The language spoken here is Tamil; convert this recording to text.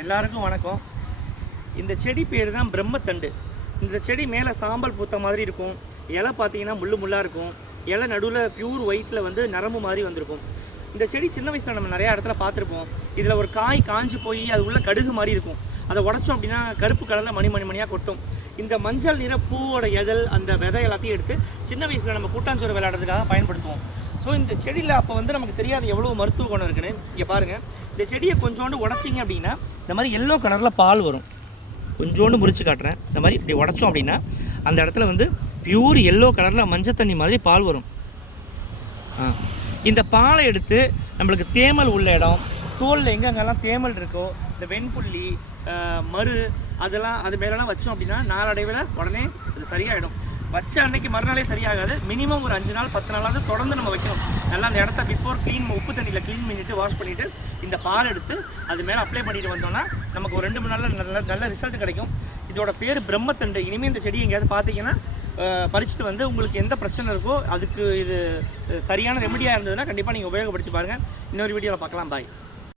எல்லாருக்கும் வணக்கம். இந்த செடி பேர் தான் பிரம்மத்தண்டு. இந்த செடி மேலே சாம்பல் பூத்த மாதிரி இருக்கும். இலை பார்த்தீங்கன்னா முள்ளு முள்ளாக இருக்கும். இலை நடுவில் பியூர் ஒயிட்டில் வந்து நரம்பு மாதிரி வந்திருக்கும். இந்த செடி சின்ன வயசில் நம்ம நிறையா இடத்துல பார்த்துருப்போம். இதில் ஒரு காய் காஞ்சி போய் அது உள்ள கடுகு மாதிரி இருக்கும். அதை உடச்சோம் அப்படின்னா கருப்பு கலரில் மணியாக கொட்டும். இந்த மஞ்சள் நிற பூவோட எதல் அந்த விதை எல்லாத்தையும் எடுத்து சின்ன வயசில் நம்ம கூட்டாஞ்சோறு விளையாடுறதுக்காக பயன்படுத்துவோம். ஸோ இந்த செடியில் அப்போ வந்து நமக்கு தெரியாது எவ்வளோ மருத்துவ குணம் இருக்குன்னு. இங்கே பாருங்கள், இந்த செடியை கொஞ்சோண்டு உடச்சிங்க அப்படின்னா இந்த மாதிரி எல்லோ கலரில் பால் வரும். கொஞ்சோண்டு முறிச்சு காட்டுறேன். இந்த மாதிரி இப்படி உடச்சோம் அப்படின்னா அந்த இடத்துல வந்து பியூர் எல்லோ கலரில் மஞ்சள் தண்ணி மாதிரி பால் வரும். இந்த பாலை எடுத்து நம்மளுக்கு தேமல் உள்ள இடம், தோலில் எங்கெங்கெல்லாம் தேமல் இருக்கோ, இந்த வெண்புள்ளி மறு அதெல்லாம் அது மேலெலாம் வச்சோம் அப்படின்னா நாளடைவில் உடனே அது சரியாயிடும். வச்ச அன்னைக்கு மறுநாளே சரியாகாது. மினிமம் ஒரு 5 நாள் 10 நாளாவது தொடர்ந்து நம்ம வைக்கணும். நல்லா அந்த இடத்த பிஃபோர் உப்பு தண்ணியில் க்ளீன் பண்ணிவிட்டு வாஷ் பண்ணிவிட்டு இந்த பால் எடுத்து அது மேலே அப்ளை பண்ணிட்டு வந்தோம்னா நமக்கு ஒரு 2-3 நாளில் நல்ல ரிசல்ட் கிடைக்கும். இதோட பேர் பிரம்மத்தண்டு. இனிமேல் இந்த செடி எங்கேயாவது பார்த்தீங்கன்னா பறிச்சுட்டு வந்து உங்களுக்கு எந்த பிரச்சனை இருக்கோ அதுக்கு இது சரியான ரெமடியாக இருந்ததுன்னா கண்டிப்பாக நீங்கள் உபயோகப்படுத்தி பாருங்கள். இன்னொரு வீடியோவில் பார்க்கலாம். பாய்.